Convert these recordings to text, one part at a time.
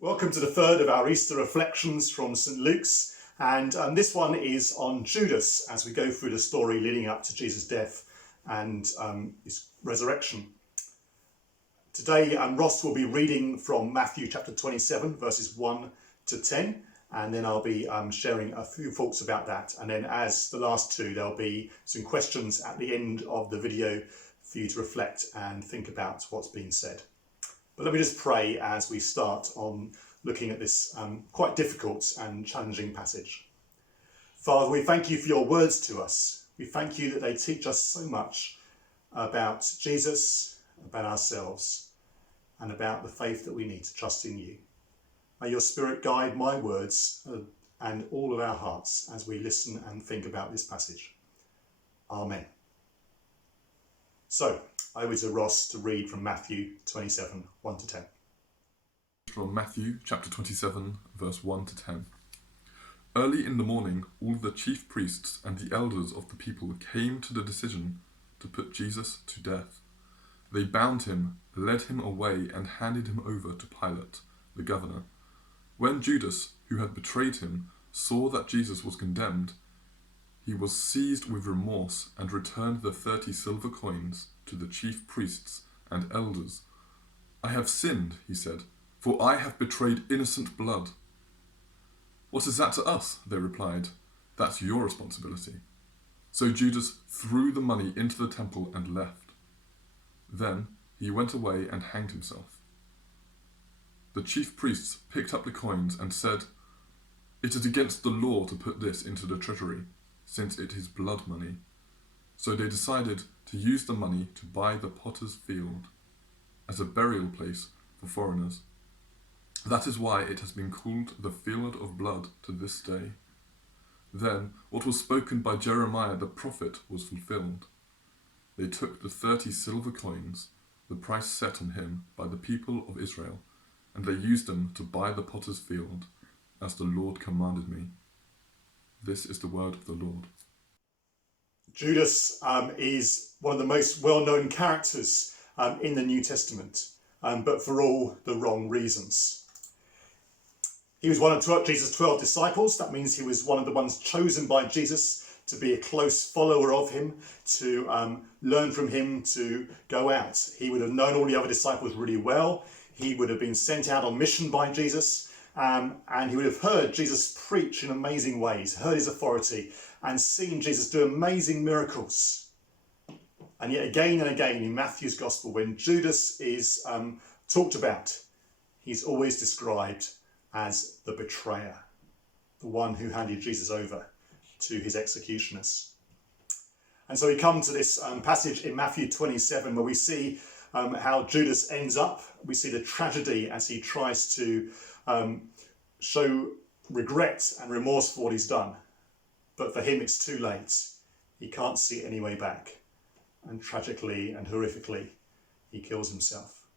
Welcome to the third of our Easter reflections from St. Luke's, and this one is on Judas as we go through the story leading up to Jesus' death and his resurrection. Today Ross will be reading from Matthew chapter 27 verses 1 to 10, and then I'll be sharing a few thoughts about that, and then as the last two there'll be some questions at the end of the video for you to reflect and think about what's being said. But let me just pray as we start on looking at this quite difficult and challenging passage. Father, we thank you for your words to us. We thank you that they teach us so much about Jesus, about ourselves, and about the faith that we need to trust in you. May your Spirit guide my words and all of our hearts as we listen and think about this passage. Amen. So, over to Ross to read from Matthew 27, 1 to 10. From Matthew chapter 27, verse 1 to 10. Early in the morning, all the chief priests and the elders of the people came to the decision to put Jesus to death. They bound him, led him away, and handed him over to Pilate, the governor. When Judas, who had betrayed him, saw that Jesus was condemned, he was seized with remorse and returned the 30 silver coins to the chief priests and elders. "I have sinned," he said, "for I have betrayed innocent blood." "What is that to us?" they replied. "That's your responsibility." So Judas threw the money into the temple and left. Then he went away and hanged himself. The chief priests picked up the coins and said, "It is against the law to put this into the treasury, since it is blood money." So they decided to use the money to buy the potter's field as a burial place for foreigners. That is why it has been called the field of blood to this day. Then what was spoken by Jeremiah the prophet was fulfilled. They took the 30 silver coins, the price set on him by the people of Israel, and they used them to buy the potter's field, as the Lord commanded me. This is the word of the Lord. Judas is one of the most well-known characters in the New Testament, but for all the wrong reasons. He was one of Jesus' 12 disciples. That means he was one of the ones chosen by Jesus to be a close follower of him, to learn from him, to go out. He would have known all the other disciples really well. He would have been sent out on mission by Jesus. And he would have heard Jesus preach in amazing ways, heard his authority, and seen Jesus do amazing miracles. And yet again and again in Matthew's Gospel, when Judas is talked about, he's always described as the betrayer, the one who handed Jesus over to his executioners. And so we come to this passage in Matthew 27 where we see how Judas ends up. We see the tragedy as he tries to show regret and remorse for what he's done. But for him it's too late. He can't see any way back. And tragically and horrifically, he kills himself.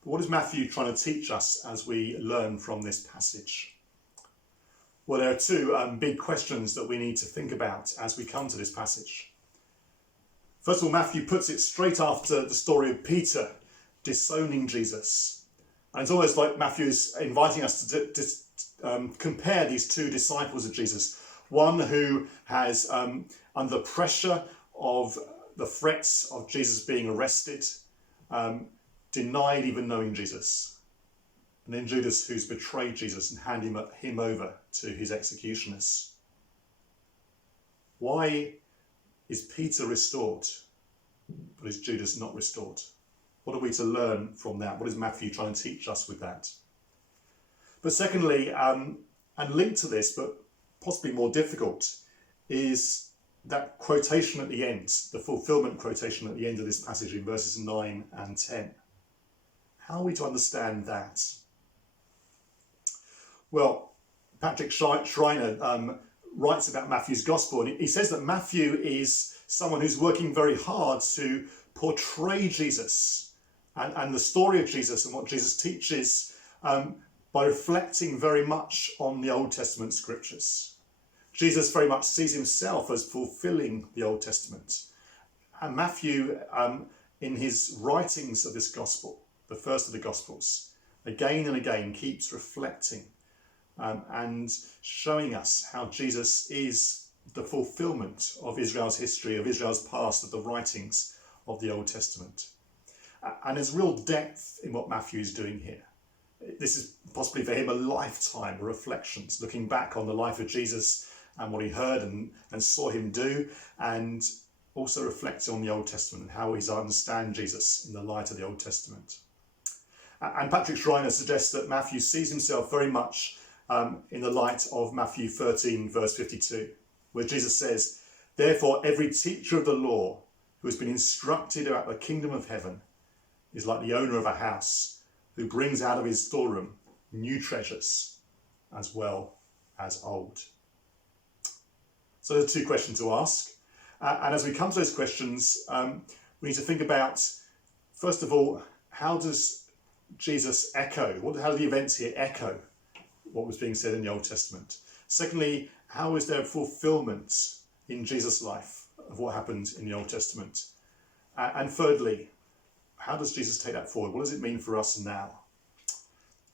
But what is Matthew trying to teach us as we learn from this passage? Well, there are two big questions that we need to think about as we come to this passage. First of all, Matthew puts it straight after the story of Peter disowning Jesus. And it's almost like Matthew is inviting us to compare these two disciples of Jesus. One who has, under the pressure of the threats of Jesus being arrested, denied even knowing Jesus. And then Judas, who's betrayed Jesus and handed him over to his executioners. Why is Peter restored, but is Judas not restored? What are we to learn from that? What is Matthew trying to teach us with that? But secondly, and linked to this, but possibly more difficult, is that quotation at the end, the fulfillment quotation at the end of this passage in verses 9 and 10. How are we to understand that? Well, Patrick Schreiner writes about Matthew's Gospel, and he says that Matthew is someone who's working very hard to portray Jesus and the story of Jesus and what Jesus teaches by reflecting very much on the Old Testament scriptures. Jesus very much sees himself as fulfilling the Old Testament. And Matthew, in his writings of this gospel, the first of the Gospels, again and again keeps reflecting and showing us how Jesus is the fulfillment of Israel's history, of Israel's past, of the writings of the Old Testament. And there's real depth in what Matthew is doing here. This is possibly for him a lifetime of reflections, looking back on the life of Jesus and what he heard and saw him do, and also reflecting on the Old Testament and how he's understand Jesus in the light of the Old Testament. And Patrick Schreiner suggests that Matthew sees himself very much in the light of Matthew 13, verse 52, where Jesus says, "Therefore every teacher of the law who has been instructed about the kingdom of heaven is like the owner of a house who brings out of his storeroom new treasures as well as old." So there are two questions to ask. And as we come to those questions, we need to think about, first of all, how does Jesus echo? How do the events here echo what was being said in the Old Testament? Secondly, how is there fulfillment in Jesus' life of what happened in the Old Testament? And thirdly, how does Jesus take that forward? What does it mean for us now?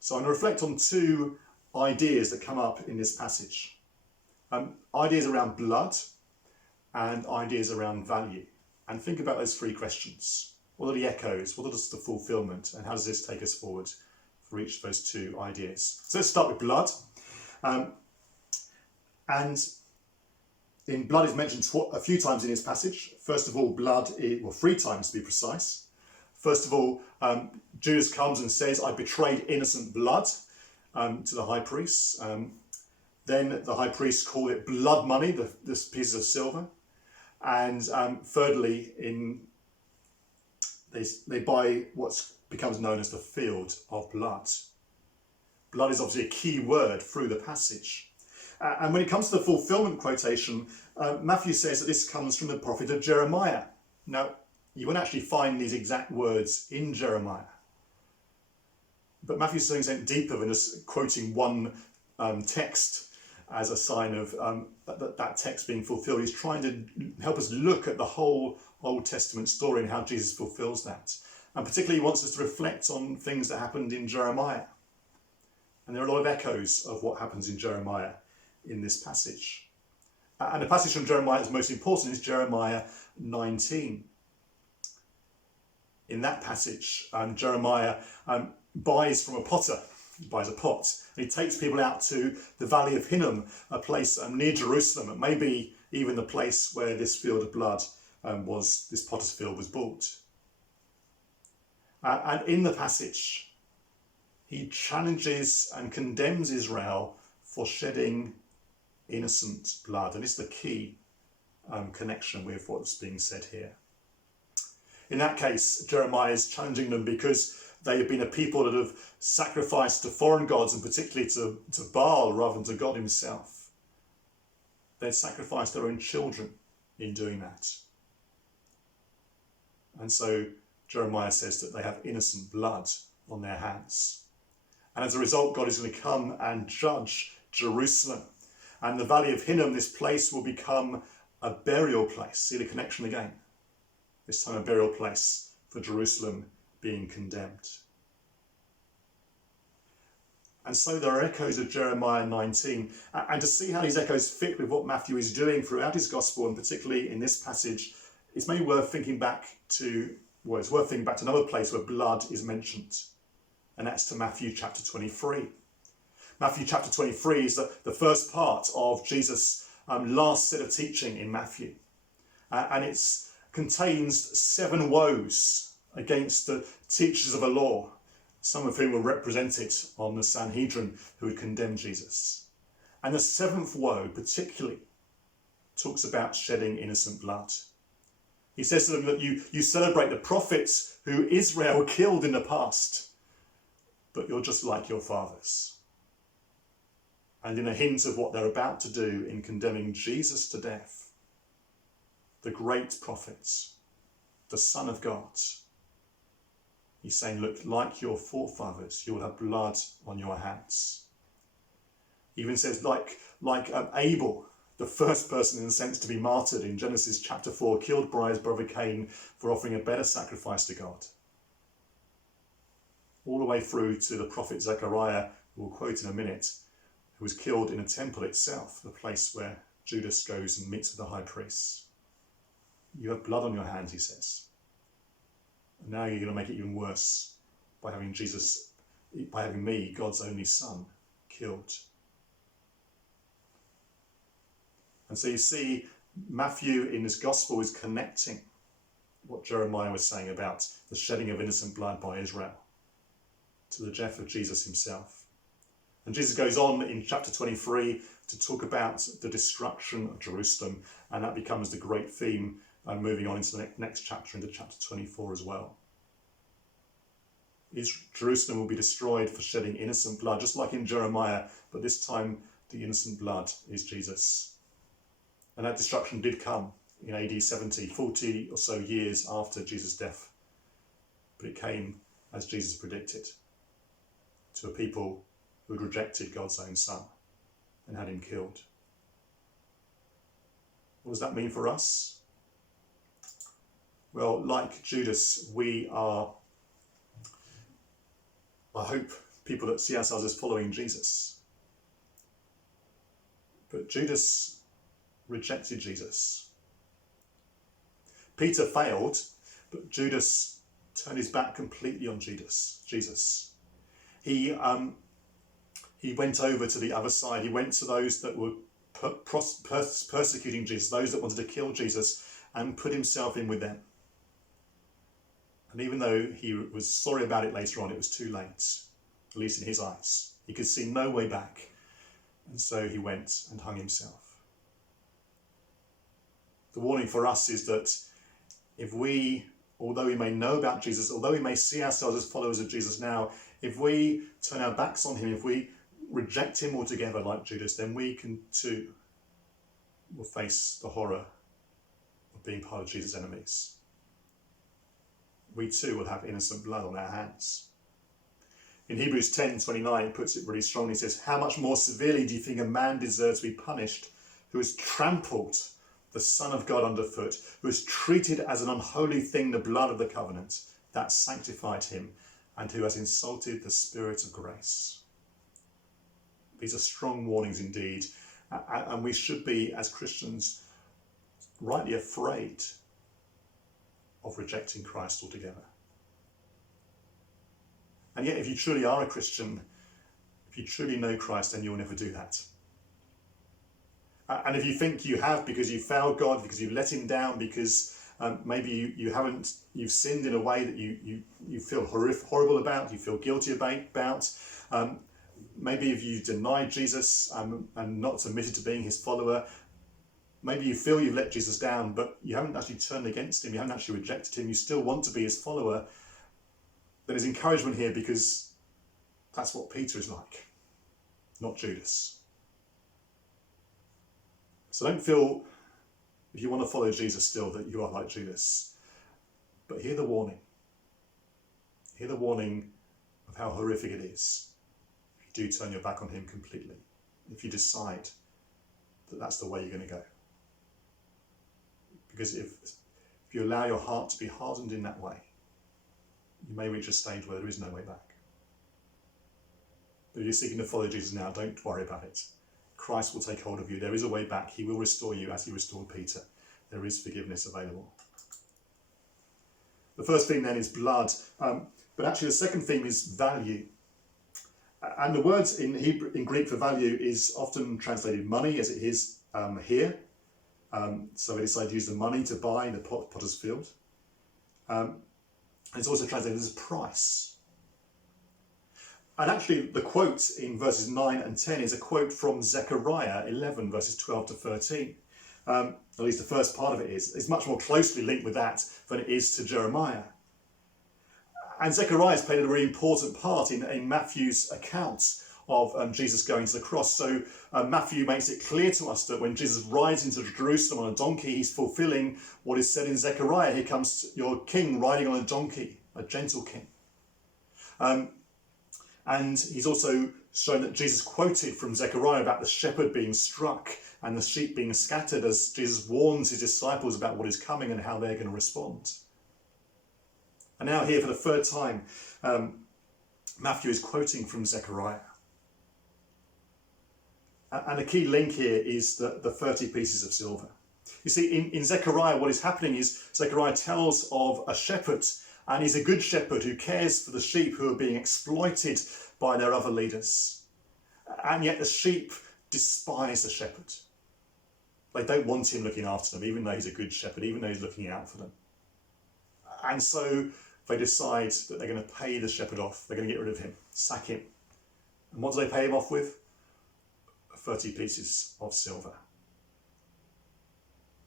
So I'm going to reflect on two ideas that come up in this passage. Ideas around blood and ideas around value. And think about those three questions. What are the echoes? What is the fulfillment? And how does this take us forward for each of those two ideas? So let's start with blood. And in blood is mentioned a few times in this passage. First of all, blood, three times to be precise. First of all, Judas comes and says, "I betrayed innocent blood," to the high priest. Then the high priest called it blood money, this piece of silver. And thirdly, they buy what becomes known as the field of blood. Blood is obviously a key word through the passage. And when it comes to the fulfillment quotation, Matthew says that this comes from the prophet of Jeremiah. Now, you won't actually find these exact words in Jeremiah. But Matthew's saying something deeper than just quoting one text as a sign of that text being fulfilled. He's trying to help us look at the whole Old Testament story and how Jesus fulfills that. And particularly he wants us to reflect on things that happened in Jeremiah. And there are a lot of echoes of what happens in Jeremiah in this passage. And the passage from Jeremiah that's most important is Jeremiah 19. In that passage, Jeremiah buys from a potter. He buys a pot. And he takes people out to the Valley of Hinnom, a place near Jerusalem, and maybe even the place where this field of blood this potter's field was bought. And in the passage, he challenges and condemns Israel for shedding innocent blood. And it's the key connection with what's being said here. In that case, Jeremiah is challenging them because they have been a people that have sacrificed to foreign gods, and particularly to Baal rather than to God himself. They sacrificed their own children in doing that. And so Jeremiah says that they have innocent blood on their hands. And as a result, God is going to come and judge Jerusalem. And the Valley of Hinnom, this place, will become a burial place. See the connection again? This time a burial place for Jerusalem being condemned. And so there are echoes of Jeremiah 19. And to see how these echoes fit with what Matthew is doing throughout his gospel, and particularly in this passage, it's maybe worth thinking back to another place where blood is mentioned. And that's to Matthew chapter 23. Matthew chapter 23 is the first part of Jesus' last set of teaching in Matthew. And it contains 7 woes against the teachers of the law, some of whom were represented on the Sanhedrin who had condemned Jesus. And the 7th woe particularly talks about shedding innocent blood. He says to them that you celebrate the prophets who Israel killed in the past, but you're just like your fathers. And in a hint of what they're about to do in condemning Jesus to death, the great prophet, the Son of God, he's saying, look, like your forefathers, you'll have blood on your hands. He even says, like Abel, the first person in a sense to be martyred in Genesis chapter 4, killed by his brother Cain for offering a better sacrifice to God. all the way through to the prophet Zechariah, who we'll quote in a minute, who was killed in the temple itself, the place where Judas goes and meets with the high priest. You have blood on your hands, he says. And now you're going to make it even worse by having me, God's only son, killed. And so you see, Matthew in his gospel is connecting what Jeremiah was saying about the shedding of innocent blood by Israel to the death of Jesus himself. And Jesus goes on in chapter 23 to talk about the destruction of Jerusalem, and that becomes the great theme moving on into the next chapter, into chapter 24 as well. Jerusalem will be destroyed for shedding innocent blood, just like in Jeremiah, but this time the innocent blood is Jesus. And that destruction did come in AD 70, 40 or so years after Jesus' death. But it came as Jesus predicted, to a people who had rejected God's own son and had him killed. What does that mean for us? Well, like Judas, we are, I hope, people that see ourselves as following Jesus. But Judas rejected Jesus. Peter failed, but Judas turned his back completely on Jesus. He went over to the other side. He went to those that were persecuting Jesus, those that wanted to kill Jesus, and put himself in with them. And even though he was sorry about it later on, it was too late, at least in his eyes. He could see no way back. And so he went and hung himself. The warning for us is that if we, although we may know about Jesus, although we may see ourselves as followers of Jesus now, if we turn our backs on him, if we reject him altogether like Judas, then we can too will face the horror of being part of Jesus' enemies. We too will have innocent blood on our hands. In Hebrews 10:29 it puts it really strongly. It says, "How much more severely do you think a man deserves to be punished who has trampled the Son of God underfoot, who has treated as an unholy thing the blood of the covenant that sanctified him, and who has insulted the Spirit of grace?" These are strong warnings indeed, and we should be, as Christians, rightly afraid of rejecting Christ altogether. And yet, if you truly are a Christian, if you truly know Christ, then you'll never do that. And if you think you have because you failed God, because you've let him down, because maybe you've sinned in a way that you feel horrible about, you feel guilty about, maybe if you denied Jesus and not submitted to being his follower, maybe you feel you've let Jesus down, but you haven't actually turned against him, you haven't actually rejected him, you still want to be his follower, then there's encouragement here, because that's what Peter is like, not Judas. So don't feel, if you want to follow Jesus still, that you are like Judas. But hear the warning. Hear the warning of how horrific it is if you do turn your back on him completely, if you decide that that's the way you're going to go. Because if you allow your heart to be hardened in that way, you may reach a stage where there is no way back. But if you're seeking to follow Jesus now, don't worry about it. Christ will take hold of you. There is a way back. He will restore you as he restored Peter. There is forgiveness available. The first theme then is blood, but actually the second theme is value. And the word in Greek for value is often translated money, as it is here. So it decided to use the money to buy the potter's field. It's also translated as price. And actually the quote in verses 9 and 10 is a quote from Zechariah 11, verses 12 to 13. At least the first part of it is. It's much more closely linked with that than it is to Jeremiah. And Zechariah has played a really important part in Matthew's account of Jesus going to the cross. So Matthew makes it clear to us that when Jesus rides into Jerusalem on a donkey, he's fulfilling what is said in Zechariah. Here comes your king riding on a donkey, a gentle king. And he's also shown that Jesus quoted from Zechariah about the shepherd being struck and the sheep being scattered, as Jesus warns his disciples about what is coming and how they're going to respond. And now here for the third time, Matthew is quoting from Zechariah. And a key link here is the 30 pieces of silver. You see, in Zechariah, what is happening is Zechariah tells of a shepherd, and he's a good shepherd who cares for the sheep who are being exploited by their other leaders. And yet the sheep despise the shepherd. They don't want him looking after them, even though he's a good shepherd, even though he's looking out for them. And so they decide that they're going to pay the shepherd off. They're going to get rid of him, sack him. And what do they pay him off with? 30 pieces of silver.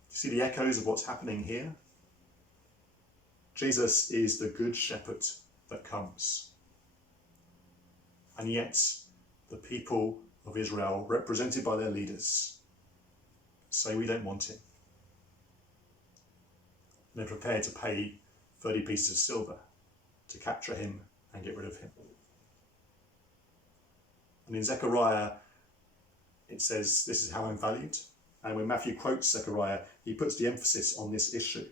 You see the echoes of what's happening here? Jesus is the good shepherd that comes. And yet the people of Israel, represented by their leaders, say we don't want him. And they're prepared to pay 30 pieces of silver to capture him and get rid of him. And in Zechariah, it says, this is how I'm valued. And when Matthew quotes Zechariah, he puts the emphasis on this issue.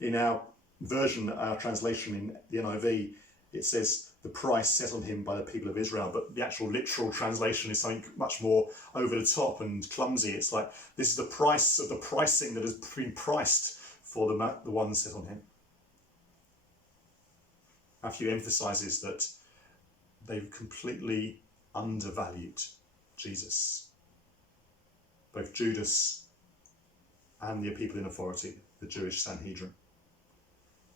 In our version, our translation in the NIV, it says the price set on him by the people of Israel, but the actual literal translation is something much more over the top and clumsy. It's like, this is the price of the pricing that has been priced for the one set on him. Matthew emphasizes that they've completely undervalued Jesus. Both Judas and the people in authority, the Jewish Sanhedrin.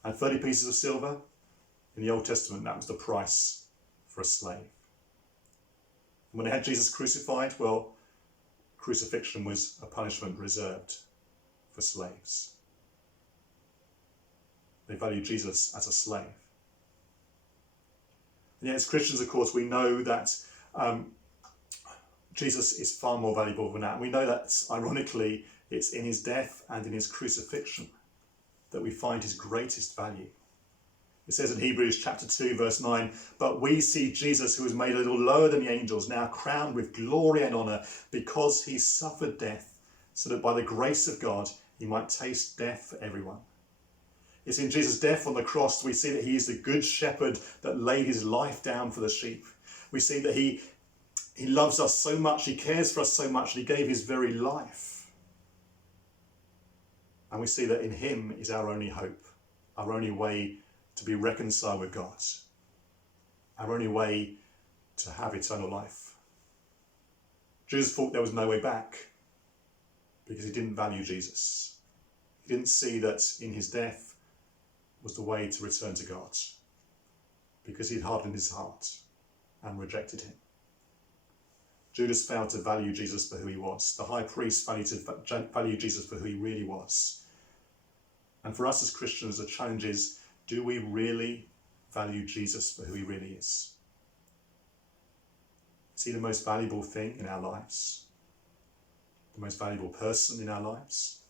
And 30 pieces of silver, in the Old Testament, that was the price for a slave. And when they had Jesus crucified, well, crucifixion was a punishment reserved for slaves. They valued Jesus as a slave. And yet as Christians, of course, we know that Jesus is far more valuable than that. And we know that, ironically, it's in his death and in his crucifixion that we find his greatest value. It says in Hebrews chapter 2, verse 9, but we see Jesus, who was made a little lower than the angels, now crowned with glory and honour because he suffered death, so that by the grace of God he might taste death for everyone. It's in Jesus' death on the cross we see that he is the good shepherd that laid his life down for the sheep. We see that he loves us so much, he cares for us so much, that he gave his very life. And we see that in him is our only hope, our only way to be reconciled with God, our only way to have eternal life. Judas thought there was no way back because he didn't value Jesus. He didn't see that in his death was the way to return to God, because he'd hardened his heart and rejected him. Judas failed to value Jesus for who he was. The high priest failed to value Jesus for who he really was. And for us as Christians, the challenge is, do we really value Jesus for who he really is? Is he the most valuable thing in our lives? The most valuable person in our lives?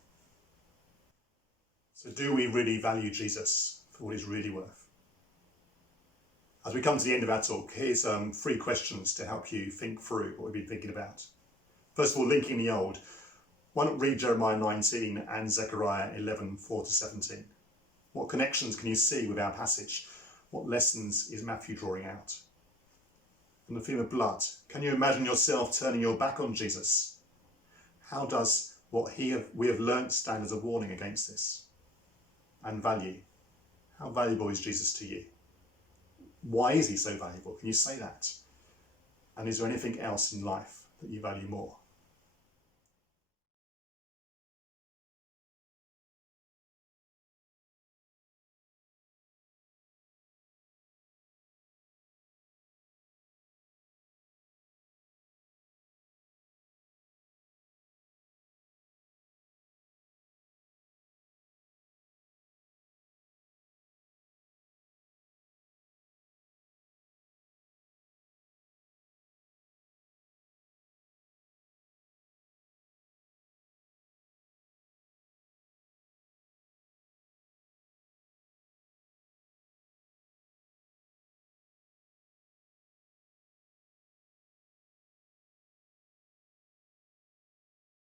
So do we really value Jesus for what he's really worth? As we come to the end of our talk, here's 3 questions to help you think through what we've been thinking about. First of all, linking the old. Why not read Jeremiah 19 and Zechariah 11, 4-17? What connections can you see with our passage? What lessons is Matthew drawing out? And the theme of blood. Can you imagine yourself turning your back on Jesus? How does what we have learnt stand as a warning against this? And value. How valuable is Jesus to you? Why is he so valuable? Can you say that? And is there anything else in life that you value more?